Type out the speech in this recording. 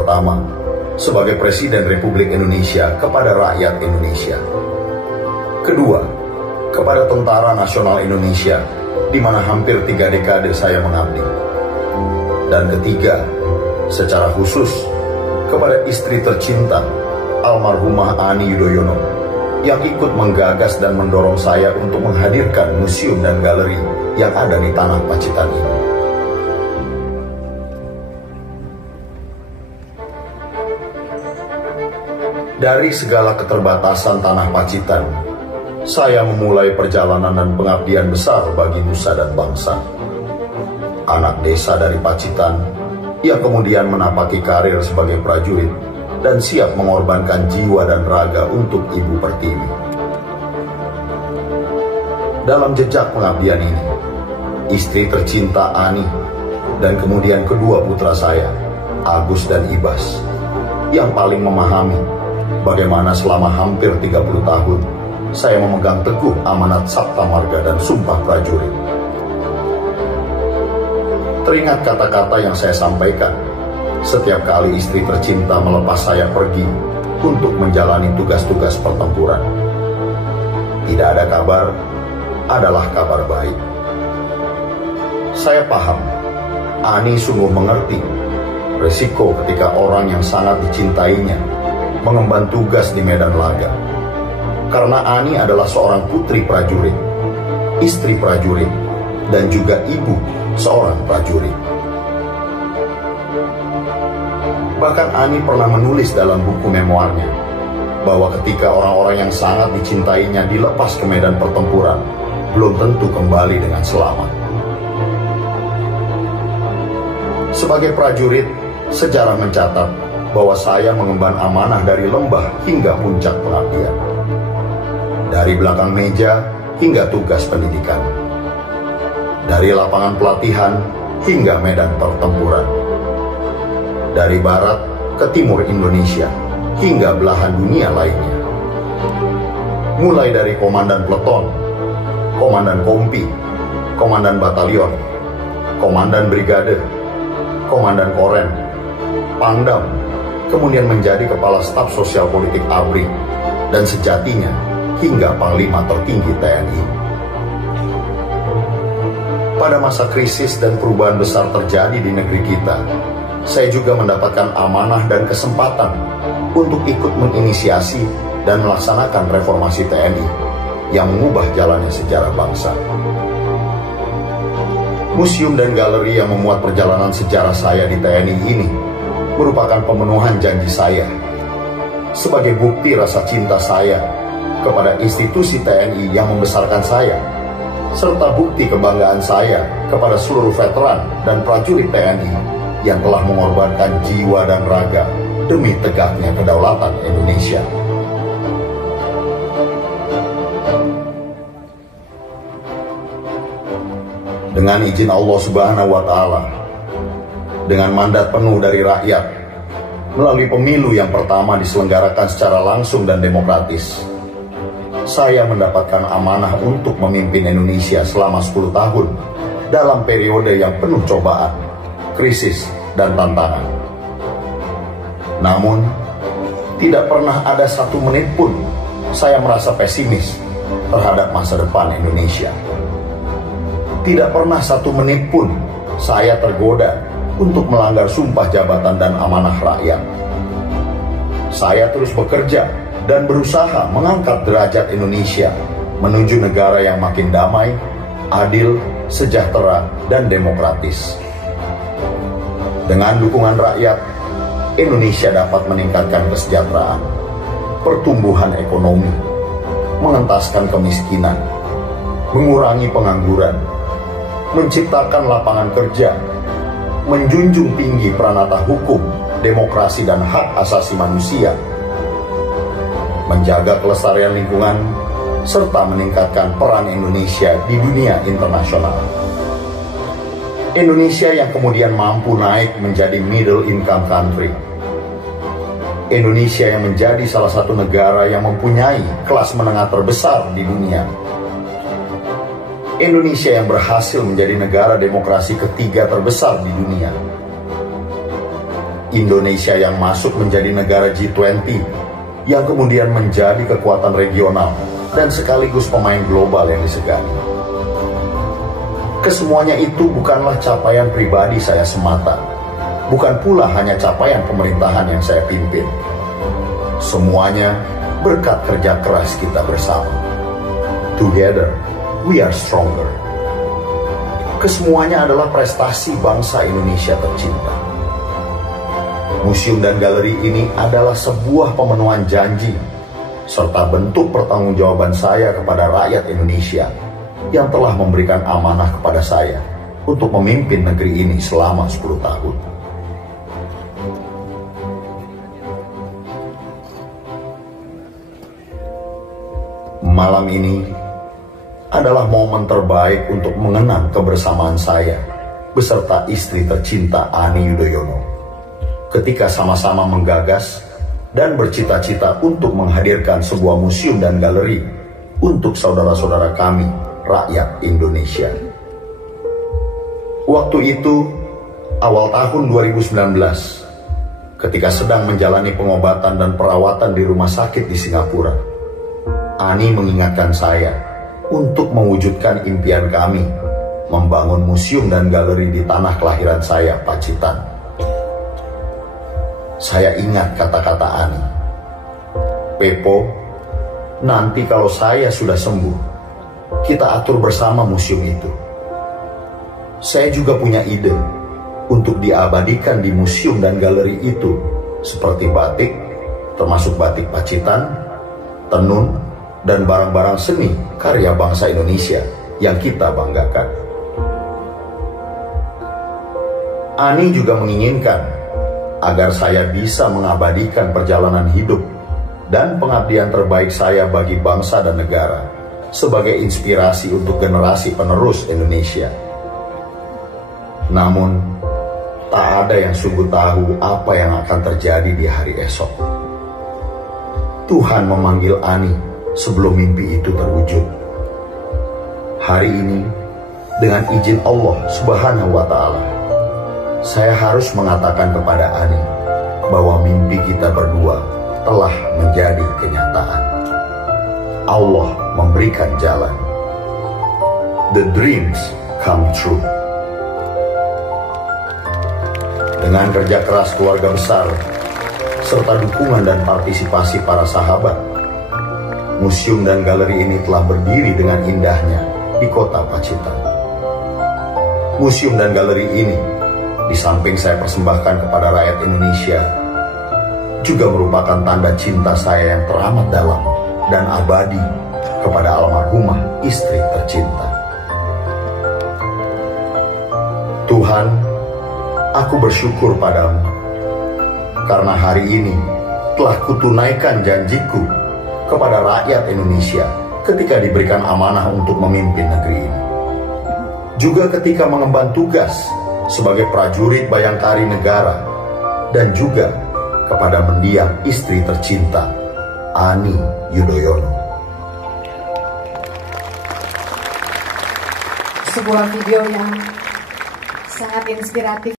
pertama sebagai Presiden Republik Indonesia kepada rakyat Indonesia. Kedua, kepada Tentara Nasional Indonesia, di mana hampir 3 dekade saya mengabdi. Dan ketiga, secara khusus kepada istri tercinta, almarhumah Ani Yudhoyono, yang ikut menggagas dan mendorong saya untuk menghadirkan museum dan galeri yang ada di tanah Pacitan ini. Dari segala keterbatasan tanah Pacitan, saya memulai perjalanan dan pengabdian besar bagi nusa dan bangsa. Anak desa dari Pacitan, yang kemudian menapaki karir sebagai prajurit dan siap mengorbankan jiwa dan raga untuk Ibu Pertiwi. Dalam jejak pengabdian ini, istri tercinta Ani dan kemudian kedua putra saya, Agus dan Ibas, yang paling memahami bagaimana selama hampir 30 tahun saya memegang teguh amanat Sabta Marga dan Sumpah Prajurit. Teringat kata-kata yang saya sampaikan setiap kali istri tercinta melepas saya pergi untuk menjalani tugas-tugas pertempuran. Tidak ada kabar adalah kabar baik. Saya paham, Ani sungguh mengerti resiko ketika orang yang sangat dicintainya mengemban tugas di medan laga. Karena Ani adalah seorang putri prajurit, istri prajurit, dan juga ibu seorang prajurit. Bahkan Ani pernah menulis dalam buku memoarnya bahwa ketika orang-orang yang sangat dicintainya dilepas ke medan pertempuran, belum tentu kembali dengan selamat. Sebagai prajurit, sejarah mencatat bahwa saya mengemban amanah dari lembah hingga puncak pengabdian. Dari belakang meja hingga tugas pendidikan. Dari lapangan pelatihan hingga medan pertempuran. Dari barat ke timur Indonesia hingga belahan dunia lainnya. Mulai dari komandan peleton, komandan kompi, komandan batalion, komandan brigade, komandan korem, pangdam, kemudian menjadi kepala staf sosial politik ABRI, dan sejatinya hingga panglima tertinggi TNI. Pada masa krisis dan perubahan besar terjadi di negeri kita, saya juga mendapatkan amanah dan kesempatan untuk ikut menginisiasi dan melaksanakan reformasi TNI yang mengubah jalannya sejarah bangsa. Museum dan galeri yang memuat perjalanan sejarah saya di TNI ini merupakan pemenuhan janji saya sebagai bukti rasa cinta saya kepada institusi TNI yang membesarkan saya, serta bukti kebanggaan saya kepada seluruh veteran dan prajurit TNI yang telah mengorbankan jiwa dan raga demi tegaknya kedaulatan Indonesia. Dengan izin Allah Subhanahu wa Ta'ala, dengan mandat penuh dari rakyat, melalui pemilu yang pertama diselenggarakan secara langsung dan demokratis, saya mendapatkan amanah untuk memimpin Indonesia selama 10 tahun dalam periode yang penuh cobaan, krisis, dan tantangan. Namun, tidak pernah ada satu menit pun saya merasa pesimis terhadap masa depan Indonesia. Tidak pernah satu menit pun saya tergoda untuk melanggar sumpah jabatan dan amanah rakyat. Saya terus bekerja dan berusaha mengangkat derajat Indonesia menuju negara yang makin damai, adil, sejahtera, dan demokratis. Dengan dukungan rakyat, Indonesia dapat meningkatkan kesejahteraan, pertumbuhan ekonomi, mengentaskan kemiskinan, mengurangi pengangguran, menciptakan lapangan kerja, menjunjung tinggi pranata hukum, demokrasi, dan hak asasi manusia, menjaga kelestarian lingkungan, serta meningkatkan peran Indonesia di dunia internasional. Indonesia yang kemudian mampu naik menjadi middle income country. Indonesia yang menjadi salah satu negara yang mempunyai kelas menengah terbesar di dunia. Indonesia yang berhasil menjadi negara demokrasi ketiga terbesar di dunia. Indonesia yang masuk menjadi negara G20, yang kemudian menjadi kekuatan regional dan sekaligus pemain global yang disegani. Kesemuanya itu bukanlah capaian pribadi saya semata, bukan pula hanya capaian pemerintahan yang saya pimpin. Semuanya berkat kerja keras kita bersama. Together, we are stronger. Kesemuanya adalah prestasi bangsa Indonesia tercinta. Museum dan galeri ini adalah sebuah pemenuhan janji serta bentuk pertanggungjawaban saya kepada rakyat Indonesia yang telah memberikan amanah kepada saya untuk memimpin negeri ini selama 10 tahun. Malam ini adalah momen terbaik untuk mengenang kebersamaan saya beserta istri tercinta Ani Yudhoyono ketika sama-sama menggagas dan bercita-cita untuk menghadirkan sebuah museum dan galeri untuk saudara-saudara kami, rakyat Indonesia. Waktu itu, awal tahun 2019, ketika sedang menjalani pengobatan dan perawatan di rumah sakit di Singapura, Ani mengingatkan saya untuk mewujudkan impian kami membangun museum dan galeri di tanah kelahiran saya, Pacitan. Saya ingat kata-kata Ani, "Pepo, nanti kalau saya sudah sembuh, kita atur bersama museum itu." Saya juga punya ide untuk diabadikan di museum dan galeri itu, seperti batik, termasuk batik Pacitan, tenun, dan barang-barang seni karya bangsa Indonesia yang kita banggakan. Ani juga menginginkan agar saya bisa mengabadikan perjalanan hidup dan pengabdian terbaik saya bagi bangsa dan negara sebagai inspirasi untuk generasi penerus Indonesia. Namun, tak ada yang sungguh tahu apa yang akan terjadi di hari esok. Tuhan memanggil Ani sebelum mimpi itu terwujud. Hari ini, dengan izin Allah Subhanahu wa Ta'ala, saya harus mengatakan kepada Ani bahwa mimpi kita berdua telah menjadi kenyataan. Allah memberikan jalan. The dreams come true. Dengan kerja keras keluarga besar, serta dukungan dan partisipasi para sahabat, museum dan galeri ini telah berdiri dengan indahnya di kota Pacitan. Museum dan galeri ini, di samping saya persembahkan kepada rakyat Indonesia, juga merupakan tanda cinta saya yang teramat dalam dan abadi kepada almarhumah istri tercinta. Tuhan, aku bersyukur padamu, karena hari ini telah kutunaikan janjiku kepada rakyat Indonesia ketika diberikan amanah untuk memimpin negeri ini. Juga ketika mengemban tugas sebagai prajurit Bayangkari Negara, dan juga kepada mendiang istri tercinta Ani Yudhoyono. Sebuah video yang sangat inspiratif.